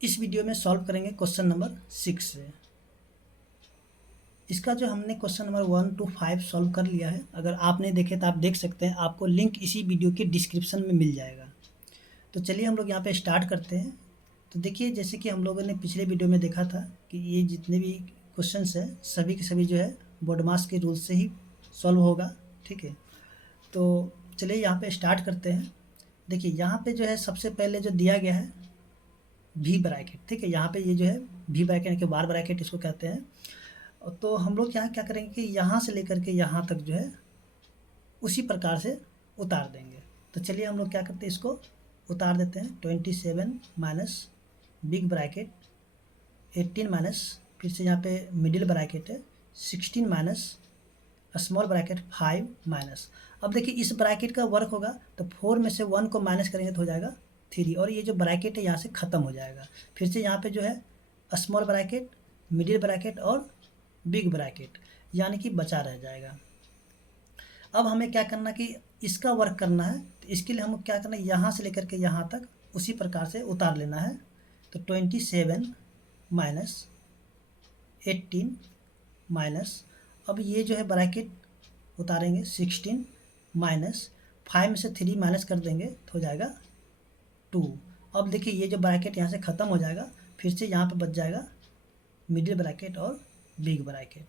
इस वीडियो में सॉल्व करेंगे क्वेश्चन नंबर 6 से। इसका जो हमने क्वेश्चन नंबर 1 to 5 सॉल्व कर लिया है। अगर आप नहीं देखे तो आप देख सकते हैं, आपको लिंक इसी वीडियो के डिस्क्रिप्शन में मिल जाएगा। तो चलिए हम लोग यहाँ पे स्टार्ट करते हैं। तो देखिए, जैसे कि हम लोगों ने पिछले वीडियो में देखा था कि ये जितने भी क्वेश्चंस हैं सभी के सभी जो है बोडमास के रूल से ही सॉल्व होगा। ठीक है, तो चलिए यहाँ पे स्टार्ट करते हैं। देखिए यहाँ पे जो है सबसे पहले जो दिया गया है वी ब्रैकेट। ठीक है, यहाँ पे ये जो है वी ब्रैकेट यानी कि बार ब्रैकेट इसको कहते हैं। तो हम लोग यहाँ क्या करेंगे कि यहाँ से लेकर के यहाँ तक जो है उसी प्रकार से उतार देंगे। तो चलिए हम लोग क्या करते हैं, इसको उतार देते हैं। 27 माइनस बिग ब्रैकेट 18 माइनस, फिर से यहाँ पे मिडिल ब्रैकेट है 16 माइनस स्मॉल ब्रैकेट 5 माइनस। अब देखिए इस ब्रैकेट का वर्क होगा तो 4 में से 1 को माइनस करेंगे तो हो जाएगा 3, और ये जो ब्रैकेट है यहाँ से ख़त्म हो जाएगा। फिर से यहाँ पे जो है स्मॉल ब्रैकेट, मिडिल ब्रैकेट और बिग ब्रैकेट यानी कि बचा रह जाएगा। अब हमें क्या करना कि इसका वर्क करना है, तो इसके लिए हम क्या करना है, यहाँ से लेकर के यहाँ तक उसी प्रकार से उतार लेना है। तो 27 माइनस 18 माइनस, अब ये जो है ब्रैकेट उतारेंगे 16 माइनस 5 में से 3 माइनस कर देंगे तो हो जाएगा 2। अब देखिए ये जो ब्रैकेट यहाँ से ख़त्म हो जाएगा, फिर से यहाँ पे बच जाएगा मिडिल ब्रैकेट और बिग ब्रैकेट।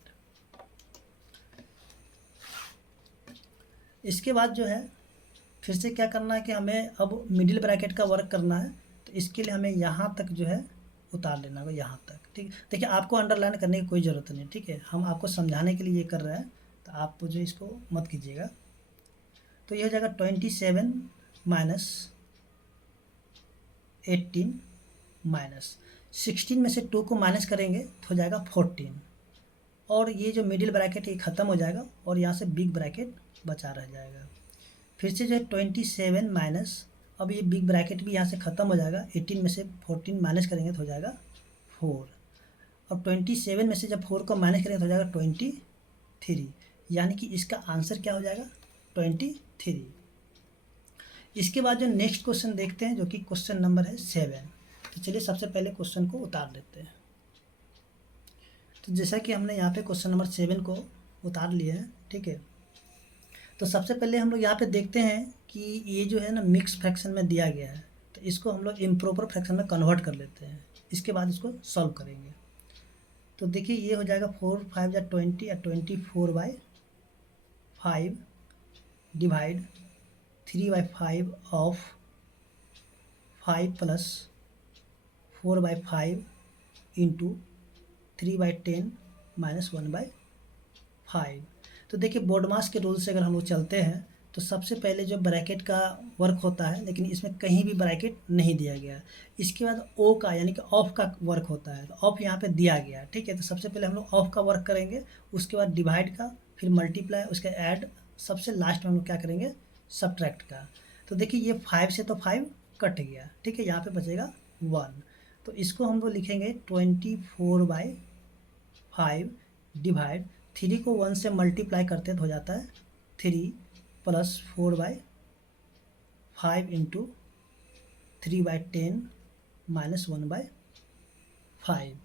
इसके बाद जो है फिर से क्या करना है कि हमें अब मिडिल ब्रैकेट का वर्क करना है। तो इसके लिए हमें यहाँ तक जो है उतार लेना होगा, यहाँ तक। ठीक है, देखिए आपको अंडरलाइन करने की कोई ज़रूरत नहीं। ठीक है, हम आपको समझाने के लिए ये कर रहे हैं, तो आप जो इसको मत कीजिएगा। तो ये हो जाएगा 27 माइनस 18 माइनस 16 में से 2 को माइनस करेंगे तो हो जाएगा 14, और ये जो मिडिल ब्रैकेट ये ख़त्म हो जाएगा और यहाँ से बिग ब्रैकेट बचा रह जाएगा। फिर से जो है 27 माइनस, अब ये बिग ब्रैकेट भी यहाँ से ख़त्म हो जाएगा। 18 में से 14 माइनस करेंगे तो हो जाएगा 4, और 27 में से जब 4 को माइनस करेंगे तो हो जाएगा 23, यानी कि इसका आंसर क्या हो जाएगा 23। इसके बाद जो नेक्स्ट क्वेश्चन देखते हैं जो कि क्वेश्चन नंबर है 7। तो चलिए सबसे पहले क्वेश्चन को उतार देते हैं। तो जैसा कि हमने यहाँ पे क्वेश्चन नंबर 7 को उतार लिया है। ठीक है, तो सबसे पहले हम लोग यहाँ पे देखते हैं कि ये जो है ना मिक्स फ्रैक्शन में दिया गया है, तो इसको हम लोग इम्प्रॉपर फ्रैक्शन में कन्वर्ट कर लेते हैं। इसके बाद इसको सॉल्व करेंगे। तो देखिए ये हो जाएगा 4 5 या 20 या 24/5 divide 3/5 of 5 plus 4/5 into 3/10 minus 1/5। तो देखिए बोडमास के रूल से अगर हम लोग चलते हैं तो सबसे पहले जो ब्रैकेट का वर्क होता है, लेकिन इसमें कहीं भी ब्रैकेट नहीं दिया गया है। इसके बाद ओ का यानी कि ऑफ का वर्क होता है, तो ऑफ यहाँ पे दिया गया है। ठीक है, तो सबसे पहले हम लोग ऑफ का वर्क करेंगे, उसके बाद डिवाइड का, फिर मल्टीप्लाई, उसके ऐड, सबसे लास्ट में हम लोग क्या करेंगे सब्ट्रैक्ट का। तो देखिए ये 5 से तो 5 कट गया। ठीक है, यहाँ पे बचेगा 1। तो इसको हम लोग लिखेंगे 24/5 डिवाइड 3 को 1 से मल्टीप्लाई करते हैं तो हो जाता है 3 प्लस 4/5 इंटू 3/10 माइनस 1/5।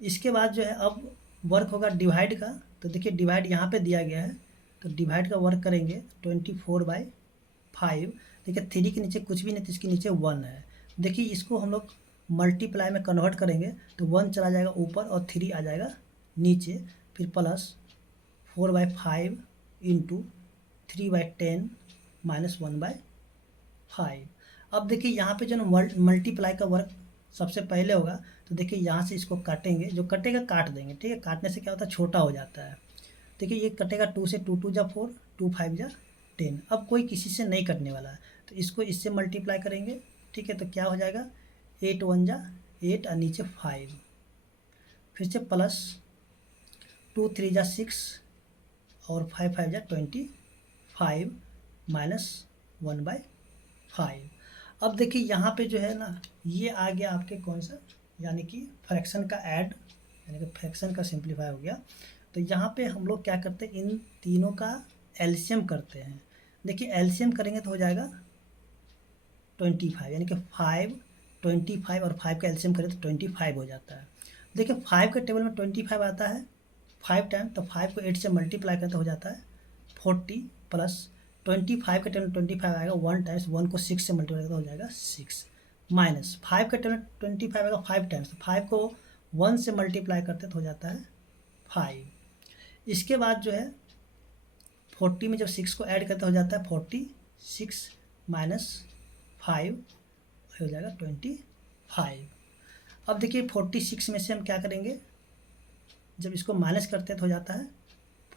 इसके बाद जो है अब वर्क होगा डिवाइड का। तो देखिए डिवाइड यहाँ पे दिया गया है, तो डिवाइड का वर्क करेंगे 24/5। देखिए 3 के नीचे कुछ भी नहीं तो इसके नीचे 1 है। देखिए इसको हम लोग मल्टीप्लाई में कन्वर्ट करेंगे तो 1 चला जाएगा ऊपर और 3 आ जाएगा नीचे, फिर प्लस 4/5 इंटू 3/10 माइनस 1/5। अब देखिए यहाँ पे जो मल्टीप्लाई का वर्क सबसे पहले होगा, तो देखिए यहाँ से इसको काटेंगे, जो कटेगा काट देंगे। ठीक है, काटने से क्या होता है छोटा हो जाता है। देखिए ये कटेगा 2 से, 2 2 जा 4, 2 5 जा 10। अब कोई किसी से नहीं कटने वाला है तो इसको इससे मल्टीप्लाई करेंगे। ठीक है, तो क्या हो जाएगा 8 1 जा 8 और नीचे 5, फिर से प्लस 2 3 जा 6 और 5 5 जा 25 माइनस 1/5। अब देखिए यहाँ पे जो है ना ये आ गया आपके कौन सा, यानी कि फ्रैक्शन का ऐड, यानी कि फ्रैक्शन का सिंप्लीफाई हो गया। तो यहाँ पे हम लोग क्या करते हैं, इन तीनों का एलसीएम करते हैं। देखिए एलसीएम करेंगे तो हो जाएगा 25, यानी कि 5 25 और 5 का एलसीएम करें तो 25 हो जाता है। देखिए 5 के टेबल में 25 आता है 5 टाइम, तो 5 को 8 से मल्टीप्लाई करते हो जाता है 40 प्लस 25 के टेबल में 25 आएगा 1 टाइम्स, 1 को 6 से मल्टीप्लाई करते हो जाएगा 6 माइनस 5 के टेबल में 25 आएगा 5 टाइम्स, तो 5 को 1 से मल्टीप्लाई करते तो हो जाता है 5। इसके बाद जो है 40 में जब 6 को ऐड करते हो जाता है 46 माइनस 5 हो जाएगा 25। अब देखिए 46 में से हम क्या करेंगे, जब इसको माइनस करते हैं तो हो जाता है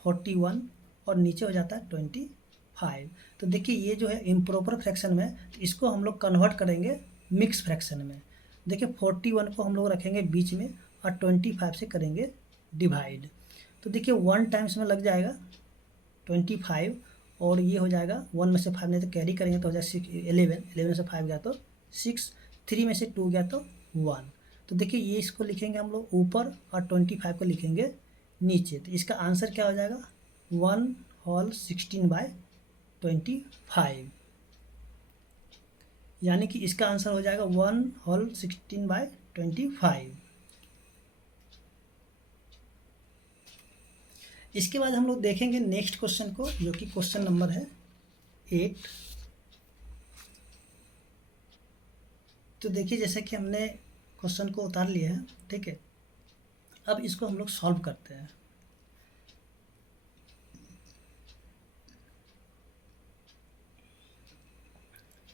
41 और नीचे हो जाता है 25। तो देखिए ये जो है इम्प्रॉपर फ्रैक्शन में, तो इसको हम लोग कन्वर्ट करेंगे मिक्स फ्रैक्शन में। देखिए 41 को हम लोग रखेंगे बीच में और 25 से करेंगे डिवाइड। तो देखिए 1 टाइम्स में लग जाएगा 25 और ये हो जाएगा 1 में से 5 नहीं तो कैरी करेंगे तो हो जाएगा 11 में से 5 गया तो 6, 3 में से 2 गया तो 1। तो देखिए ये इसको लिखेंगे हम लोग ऊपर और 25 को लिखेंगे नीचे। तो इसका आंसर क्या हो जाएगा 1 होल 16/25, यानी कि इसका आंसर हो जाएगा 1 होल 16/25। इसके बाद हम लोग देखेंगे नेक्स्ट क्वेश्चन को, जो कि क्वेश्चन नंबर है 8। तो देखिए जैसे कि हमने क्वेश्चन को उतार लिया है, ठीक है। अब इसको हम लोग सॉल्व करते हैं।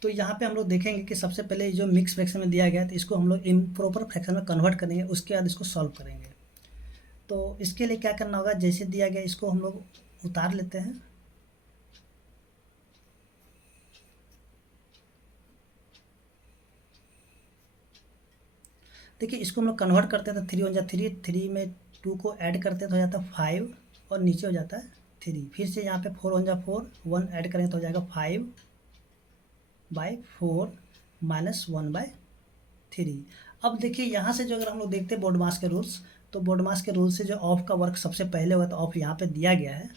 तो यहाँ पे हम लोग देखेंगे कि सबसे पहले जो मिक्स फ्रैक्शन में दिया गया है तो इसको हम लोग इम्प्रॉपर फ्रैक्शन में कन्वर्ट करेंगे, उसके बाद इसको सॉल्व करेंगे। तो इसके लिए क्या करना होगा, जैसे दिया गया इसको हम लोग उतार लेते हैं। देखिए इसको हम लोग कन्वर्ट करते हैं तो 3 1 जा 3, 3 में 2 को ऐड करते हैं तो हो जाता है 5 और नीचे हो जाता है 3। फिर से यहाँ पे 4 1 जा 4, 1 ऐड करें तो हो जाएगा 5/4 माइनस 1/3। अब देखिए यहाँ से जो अगर हम लोग देखते हैं बोर्डमास के रूल्स, तो बोर्डमास के रूल से जो ऑफ का वर्क सबसे पहले होगा तो ऑफ यहाँ पे दिया गया है,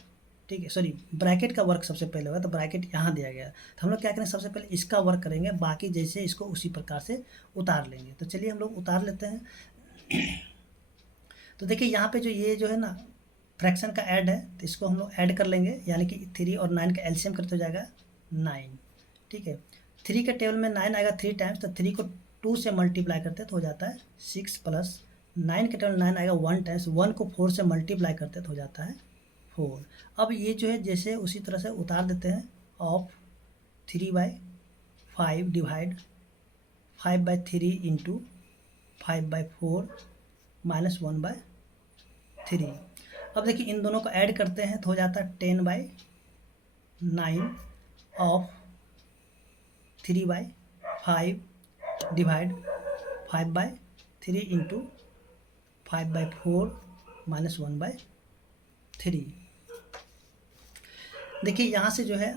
ठीक है। सॉरी, ब्रैकेट का वर्क सबसे पहले होगा तो ब्रैकेट यहाँ दिया गया है। तो हम लोग क्या करें, सबसे पहले इसका वर्क करेंगे, बाकी जैसे इसको उसी प्रकार से उतार लेंगे। तो चलिए हम लोग उतार लेते हैं। तो देखिए यहाँ पे जो ये जो है ना फ्रैक्शन का ऐड है, तो इसको हम लोग ऐड कर लेंगे, यानी कि 3 और 9 का एलसीएम करते हो जाएगा 9, ठीक है। 3 के टेबल में 9 आएगा 3 टाइम्स, तो 3 को 2 से मल्टीप्लाई करते तो हो जाता है 6 प्लस 9 के टेबल 9 आएगा 1 टाइम्स, 1 को 4 से मल्टीप्लाई करते तो हो जाता है 4। अब ये जो है जैसे उसी तरह से उतार देते हैं, ऑफ 3/5 डिवाइड 5/3 इंटू 5/4 माइनस 1/3। अब देखिए इन दोनों को ऐड करते हैं तो हो जाता है 10/9 ऑफ 3/5 डिवाइड 5/3 इंटू 5/4 माइनस 1/3। देखिए यहाँ से जो है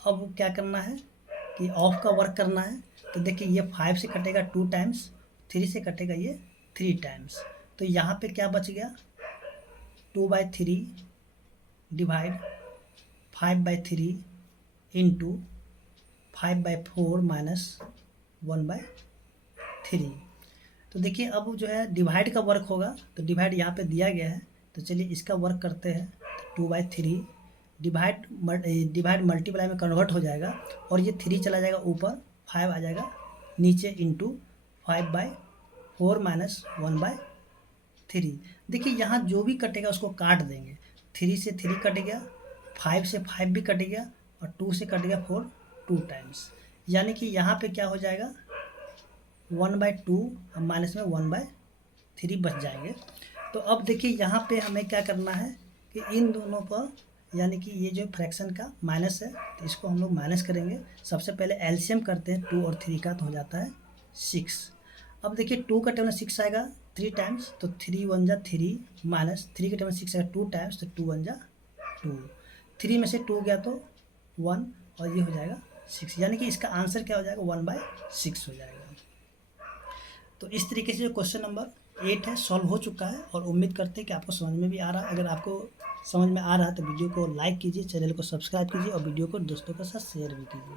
अब क्या करना है कि ऑफ का वर्क करना है। तो देखिए ये 5 से कटेगा 2 टाइम्स, 3 से कटेगा ये 3 टाइम्स, तो यहाँ पे क्या बच गया 2/3 डिवाइड 5/3 इंटू 5/4 माइनस 1/3। तो देखिए अब जो है डिवाइड का वर्क होगा, तो डिवाइड यहाँ पे दिया गया है, तो चलिए इसका वर्क करते हैं। 2/3 डिवाइड मल्टीप्लाई में कन्वर्ट हो जाएगा और ये 3 चला जाएगा ऊपर, 5 आ जाएगा नीचे इंटू 5/4 माइनस 1/3। देखिए यहाँ जो भी कटेगा उसको काट देंगे, 3 से 3 कट गया, 5 से 5 भी कट गया और 2 से कट गया 4 2 टाइम्स, यानी कि यहाँ पे क्या हो जाएगा 1/2 माइनस में 1/3 बच जाएंगे। तो अब देखिए यहाँ पे हमें क्या करना है कि इन दोनों पर, यानी कि ये जो फ्रैक्शन का माइनस है तो इसको हम लोग माइनस करेंगे। सबसे पहले एलसीएम करते हैं 2 और 3 का, तो हो जाता है 6। अब देखिए 2 का टेबल 6 आएगा 3 टाइम्स, तो 3 1 जा 3 माइनस 3 के टेबल 6 आएगा 2 टाइम्स, तो 2 1 जा 2, 3 में से 2 गया तो 1 और ये हो जाएगा 6, यानी कि इसका आंसर क्या हो जाएगा 1/6 हो जाएगा। तो इस तरीके से जो क्वेश्चन नंबर 8 है सॉल्व हो चुका है और उम्मीद करते हैं कि आपको समझ में भी आ रहा है। अगर आपको समझ में आ रहा है तो वीडियो को लाइक कीजिए, चैनल को सब्सक्राइब कीजिए और वीडियो को दोस्तों के साथ शेयर भी कीजिए।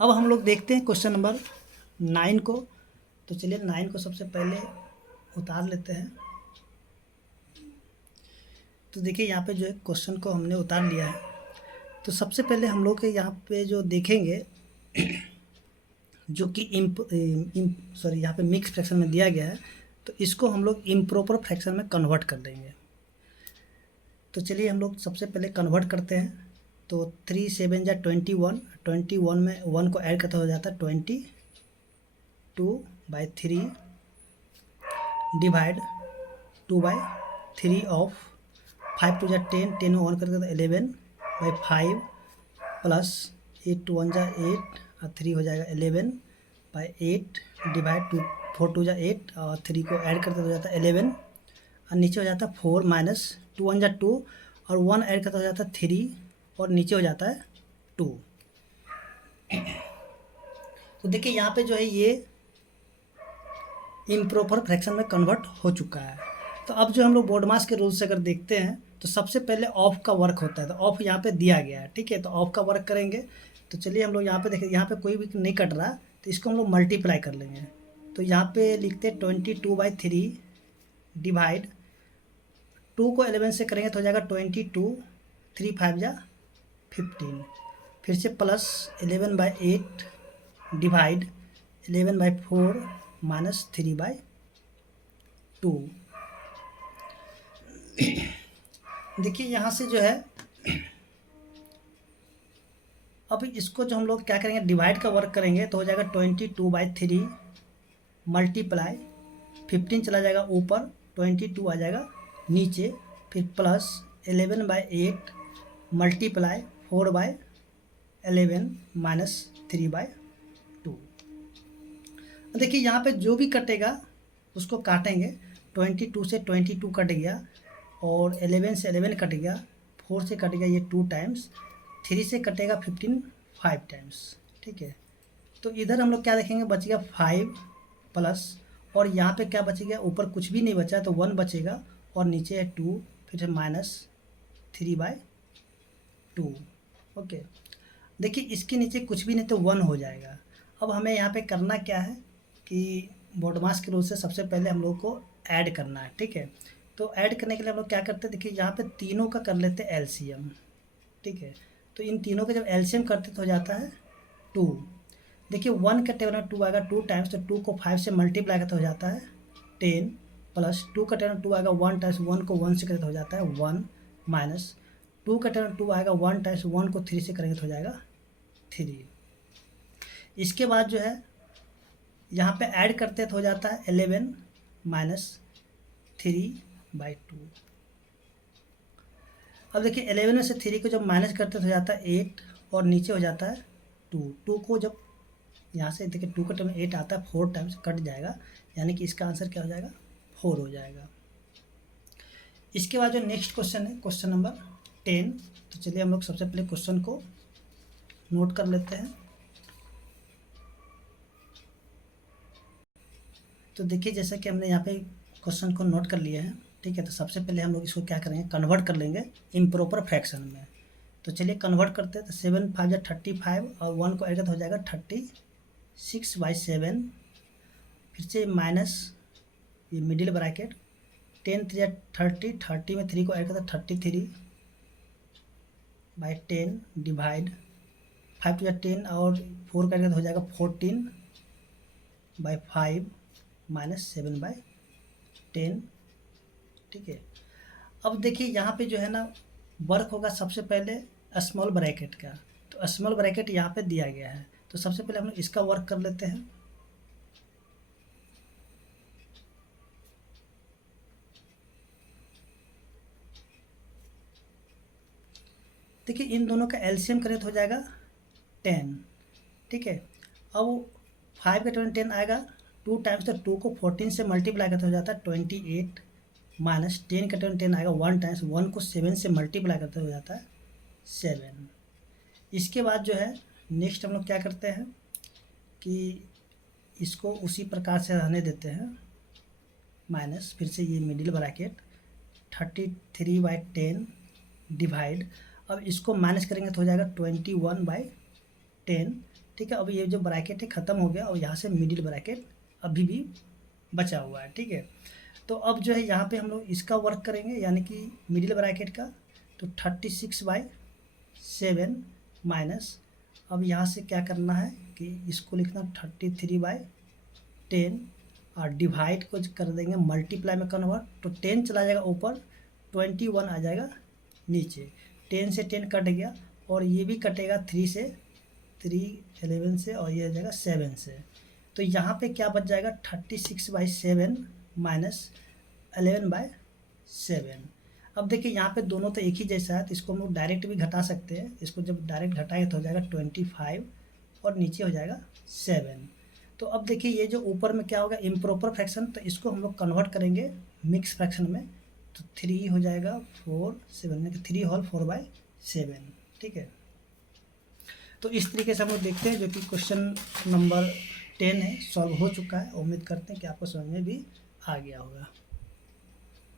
अब हम लोग देखते हैं क्वेश्चन नंबर 9 को। तो चलिए 9 को सबसे पहले उतार लेते हैं। तो देखिए यहाँ पे जो है क्वेश्चन को हमने उतार लिया है। तो सबसे पहले हम लोग के यहाँ पे जो देखेंगे जो कि सॉरी यहाँ पे मिक्स फ्रैक्शन में दिया गया है, तो इसको हम लोग इम्प्रॉपर फ्रैक्शन में कन्वर्ट कर देंगे। तो चलिए हम लोग सबसे पहले कन्वर्ट करते हैं। तो 3 7 जा 21, 21 में 1 को ऐड करता हो जाता है 22/3 डिवाइड 2/3 ऑफ 5 टू जा 10, 10 में 1 करके 11/5 प्लस 8 टू 1 जा 8 और 3 हो जाएगा 11/8 डिवाइड 2, 4 टू जा 8 और 3 को ऐड करते हो जाता है 11 और नीचे हो जाता है 4 माइनस 2 1 जा 2 और 1 ऐड करता हो जाता है 3 और नीचे हो जाता है 2। तो देखिए यहाँ पे जो है ये इम्प्रॉपर फ्रैक्शन में कन्वर्ट हो चुका है। तो अब जो हम लोग बोर्डमास के रूल से अगर देखते हैं तो सबसे पहले ऑफ का वर्क होता है। तो ऑफ यहाँ पे दिया गया है, ठीक है। तो ऑफ का वर्क करेंगे। तो चलिए हम लोग यहाँ पे देखें, यहाँ पे कोई भी नहीं कट रहा, तो इसको हम लोग मल्टीप्लाई कर लेंगे। तो यहाँ पे लिखते हैं 22/3 डिवाइड 2 को 11 से करेंगे तो हो जाएगा 22, 3 5 जा 15, फिर से प्लस 11/8 डिवाइड 11/4 माइनस 3/2। देखिए यहाँ से जो है अब इसको जो हम लोग क्या करेंगे, डिवाइड का वर्क करेंगे तो हो जाएगा 22/3 मल्टीप्लाई 15 चला जाएगा ऊपर, 22 आ जाएगा नीचे, फिर प्लस 11/8 मल्टीप्लाई 4/11 माइनस 3/2। देखिए यहाँ पे जो भी कटेगा उसको काटेंगे। 22 से 22 कट गया और 11 से 11 कट गया, 4 से कट गया ये 2 टाइम्स, 3 से कटेगा 15 5 टाइम्स, ठीक है। तो इधर हम लोग क्या देखेंगे, बच गया 5 प्लस और यहाँ पे क्या बचेगा, ऊपर कुछ भी नहीं बचा तो 1 बचेगा और नीचे है 2, फिर है माइनस 3/2। ओके, देखिए इसके नीचे कुछ भी नहीं तो 1 हो जाएगा। अब हमें यहाँ पे करना क्या है कि बोर्डमास के रूल से सबसे पहले हम लोग को ऐड करना है, ठीक है। तो ऐड करने के लिए हम लोग क्या करते हैं, देखिए यहाँ पे तीनों का कर लेते हैं एलसीएम, ठीक है। तो इन तीनों का जब एलसीएम करते तो हो जाता है 2। देखिए 1 का टेबल में 2 आएगा 2 टाइम्स, तो 2 को 5 से मल्टीप्लाई करते हो जाता है 10 प्लस 2 का टेबल में 2 आएगा 1 टाइम्स, 1 को 1 से करते हो जाता है 1 माइनस 2 का टेबल में 2 आएगा 1 टाइम्स, 1 को 3 से करेंगे तो हो जाएगा 3। इसके बाद जो है यहाँ पे ऐड करते तो हो जाता है 11 माइनस 3/2। अब देखिए 11 में से 3 को जब माइनस करते तो हो जाता है 8 और नीचे हो जाता है 2। 2 को जब यहाँ से देखिए 2 का टर्म 8 आता है 4 टाइम्स कट जाएगा, यानी कि इसका आंसर क्या हो जाएगा 4 हो जाएगा। इसके बाद जो नेक्स्ट क्वेश्चन है क्वेश्चन नंबर 10। तो चलिए हम लोग सबसे पहले क्वेश्चन को नोट कर लेते हैं। तो देखिए जैसा कि हमने यहाँ पे क्वेश्चन को नोट कर लिया है, ठीक है। तो सबसे पहले हम लोग इसको क्या करेंगे, कन्वर्ट कर लेंगे इम्प्रॉपर फ्रैक्शन में। तो चलिए कन्वर्ट करते हैं। तो 7 5 जा 35 और 1 को ऐड करते हो जाएगा 36/7, फिर से माइनस ये मिडिल ब्रैकेट 10 3 जा 30, 30 में 3 को ऐड करते 33/10 डिवाइड 5 टू जा 10 और 4 का ऐड करते हो जाएगा 14/5 माइनस 7/10, ठीक है। अब देखिए यहाँ पे जो है ना वर्क होगा सबसे पहले स्मॉल ब्रैकेट का। तो स्मॉल ब्रैकेट यहाँ पे दिया गया है, तो सबसे पहले हम लोग इसका वर्क कर लेते हैं। देखिए इन दोनों का एलसीएम करें तो हो जाएगा 10, ठीक है। अब 5 का 10 आएगा 2 टाइम्स, तो 2 को 14 से मल्टीप्लाई करते हो जाता है 28 माइनस 10 का 10 आएगा 1 टाइम्स, 1 को 7 से मल्टीप्लाई करते हो जाता है 7। इसके बाद जो है नेक्स्ट हम लोग क्या करते हैं कि इसको उसी प्रकार से रहने देते हैं माइनस, फिर से ये मिडिल ब्रैकेट 33/10 डिवाइड, अब इसको माइनस करेंगे तो हो जाएगा 21/10 ठीक है। अब ये जो ब्रैकेट है ख़त्म हो गया और यहाँ से मिडिल ब्रैकेट अभी भी बचा हुआ है, ठीक है। तो अब जो है यहाँ पे हम लोग इसका वर्क करेंगे, यानी कि मिडिल ब्रैकेट का। तो 36/7 माइनस, अब यहाँ से क्या करना है कि इसको लिखना 33/10 और डिवाइड को कर देंगे मल्टीप्लाई में कन्वर्ट। तो 10 चला जाएगा ऊपर, 21 आ जाएगा नीचे। 10 से 10 कट गया और ये भी कटेगा 3 से, 3 11 से, और ये आ जाएगा 7 से। तो यहाँ पे क्या बच जाएगा 36/7 माइनस 11/7। अब देखिए यहाँ पे दोनों तो एक ही जैसा है, तो इसको हम लोग डायरेक्ट भी घटा सकते हैं। इसको जब डायरेक्ट घटाएंगे तो हो जाएगा 25 और नीचे हो जाएगा 7। तो अब देखिए ये जो ऊपर में क्या होगा इम्प्रॉपर फ्रैक्शन, तो इसको हम लोग कन्वर्ट करेंगे मिक्स फ्रैक्शन में। तो 3 हो जाएगा 4 7 में, 3 होल 4/7, ठीक है। तो इस तरीके से हम लोग देखते हैं, जो कि क्वेश्चन नंबर 10 है, सॉल्व हो चुका है। उम्मीद करते हैं कि आपको समझ में भी आ गया होगा।